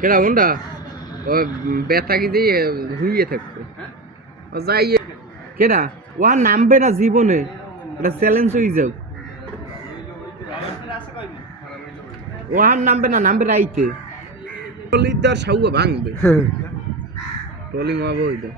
কেডা ওন্ডা ও ব্যথা কি দিয়ে হুইয়ে থাকতো যাই কেডা ও নামবে না জীবনে এটা চ্যালেঞ্জ হয়ে যাও ও নামবে না নামবে রাইতে ট্রলিদার সাউয়া ভাঙবে ট্রলিং হবো ওইটা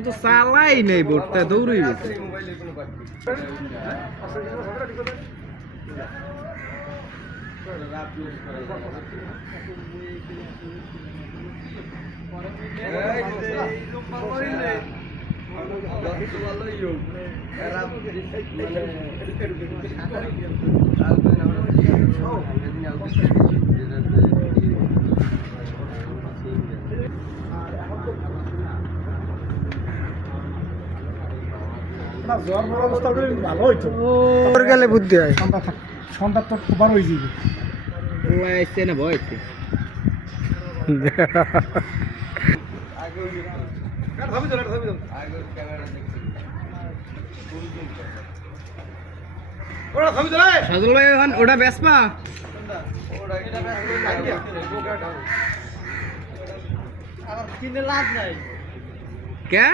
তো চালাই নেই বোটটা দৌড়ই গেছে গেলে বুদ্ধি হয় সন্ধ্যা তো বার হয়ে যাবে এসছে না ভয়তে সাজল ভাই এখন ওটা বেসপা কিনে লাভ নাই কে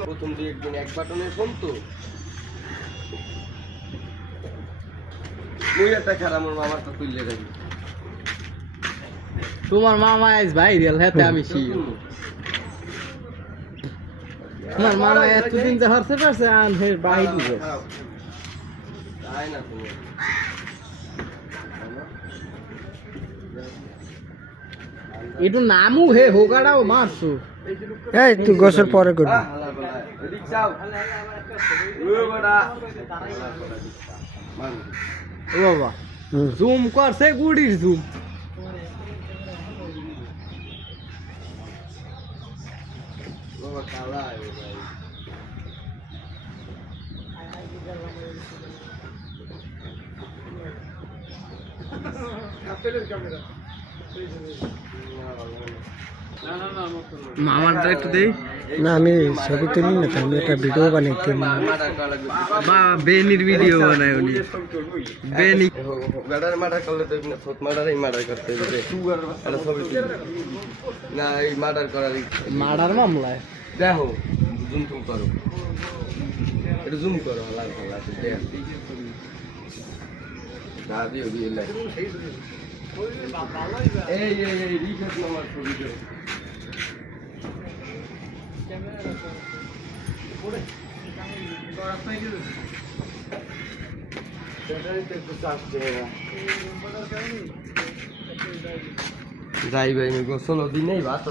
প্রথম দুই একদিন এক বাটনের ফোন তো খারাপ আমার মামার তো তুললে রাখি তোমার মামা আইস ভাই রিয়েল হাতে আমি তোমার মামা এতদিন যে হরছে পারছে আন হে বাহির দিবে তাই না তুমি একটু নামু হে হোগাড়াও মারছো এই তুই গোসল পরে করবি ও বাবা জুম করছে গুড়ির জুম মামারটা একটু দেই না আমি ছবি তুলি না আমি একটা ভিডিও বানাই বা বেনির ভিডিও বানায় উনি বেনি গাডার মার্ডার করলে তো ফুট মার্ডারই মার্ডার করতে হবে এটা ছবি না এই মার্ডার করার মার্ডার মামলায় দেখো জুম টুম করো এটা জুম করো লাল লাল দেখ দাদি ওই লাই এই রিসার্চ নাম্বার ছবি দে যাই ভাই গোসল দিন নেই ভাত